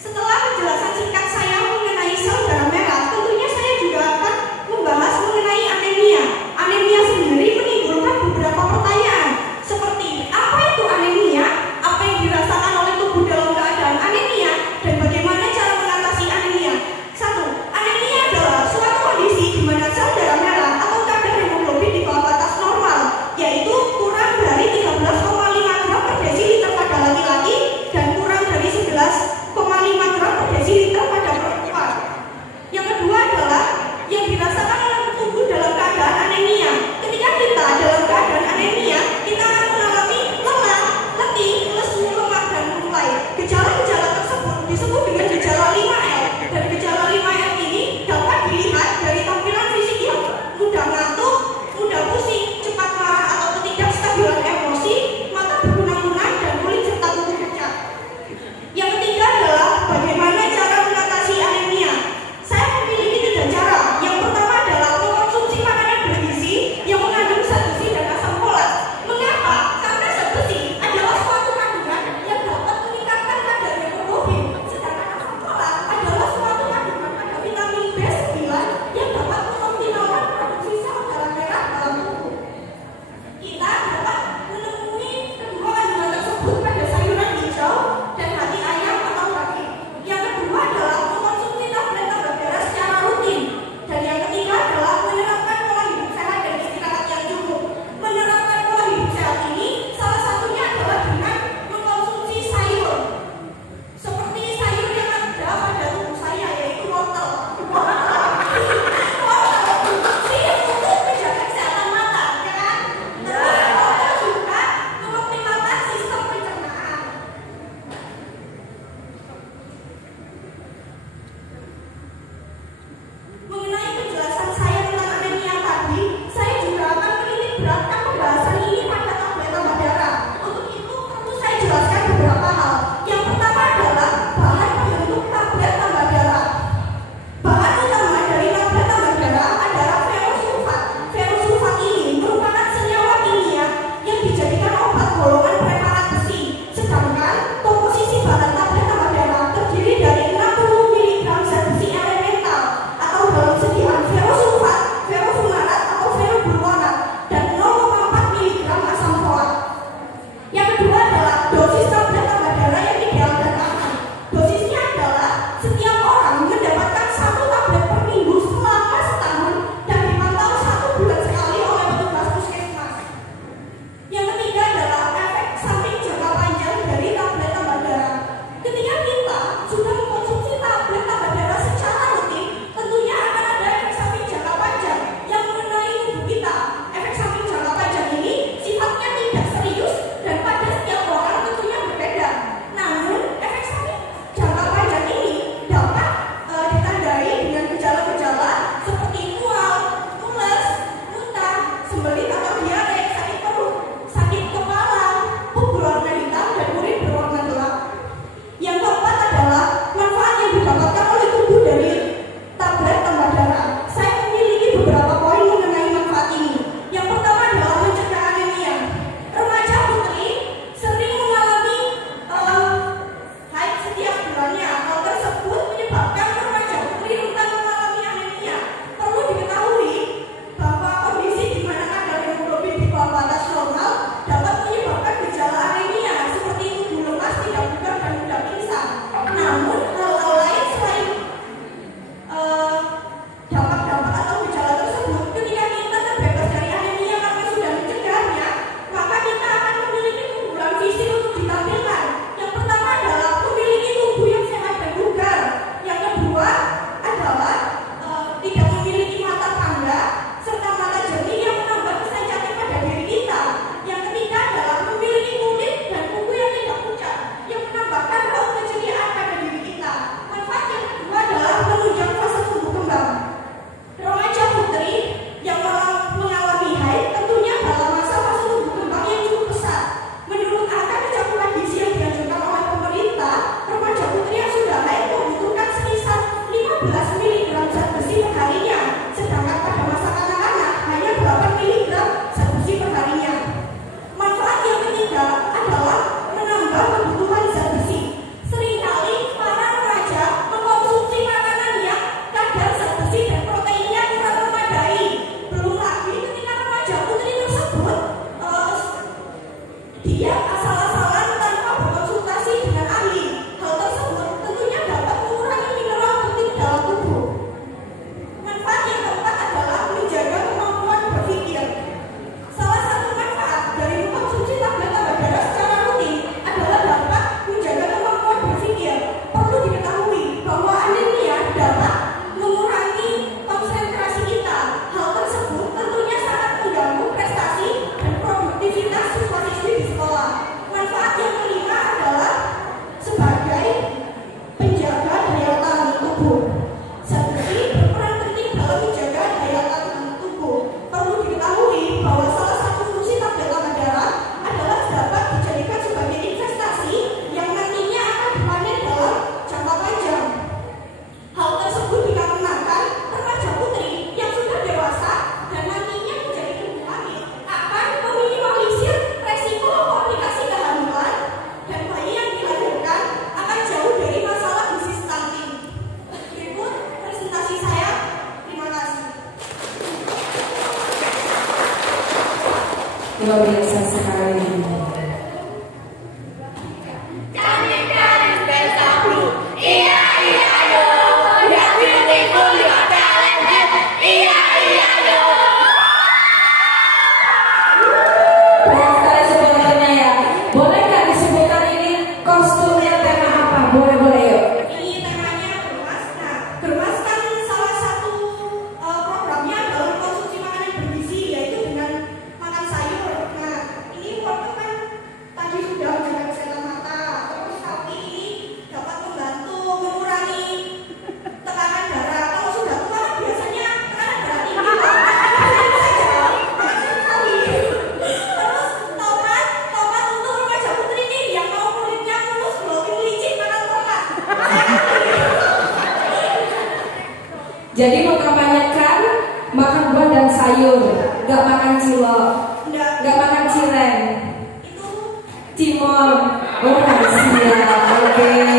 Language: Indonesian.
Setelah penjelasan singkat saya mengenai sel darah merah, tentunya saya juga akan membahas mengenai anemia. Anemia sendiri menimbulkan beberapa pertanyaan, seperti apa itu anemia, apa yang dirasakan oleh tubuh dalam keadaan anemia, dan bagaimana cara mengatasi anemia. 1. Anemia adalah suatu kondisi di mana sel darah merah atau kadar hemoglobin di bawah batas normal, yaitu kurang dari 13,5 gram per desiliter pada laki-laki dan kurang dari 11,5 gram per desiliter pada perempuan. Yang kedua adalah yang dirasakan oleh tubuh dalam keadaan anemia. Ketika kita dalam keadaan anemia, kita akan mengalami lelah, letih, lesu, lemah, dan mulai. Gejala-gejala tersebut disebut dengan gejala 5L, dan gejala 5L ini dapat dilihat dari tampilan fisik yang mudah ngantuk, mudah pusing, cepat marah atau ketidakstabilan emosi, mata berkunang-kunang, dan kulit serta kuku pucat. Yang ketiga Boleh yuk. Ini temanya Germas. Nah, Germas kan salah satu programnya adalah konsumsi makanan bergizi, yaitu dengan makan sayur. Nah, ini wortel kan tadi sudah menjaga kesehatan mata, terus sapi ini dapat membantu mengurangi tekanan darah. Kalau sudah tua kan biasanya tekanan darah tinggi, Pak. Terus tomat untuk remaja putri nih yang mau kulitnya mulus, glowing, licin, makan tomat. Jadi mengkampanyekan makan buah dan sayur, gak makan cilok, gak makan cireng, Itu cimol. Oh, siap. Oke.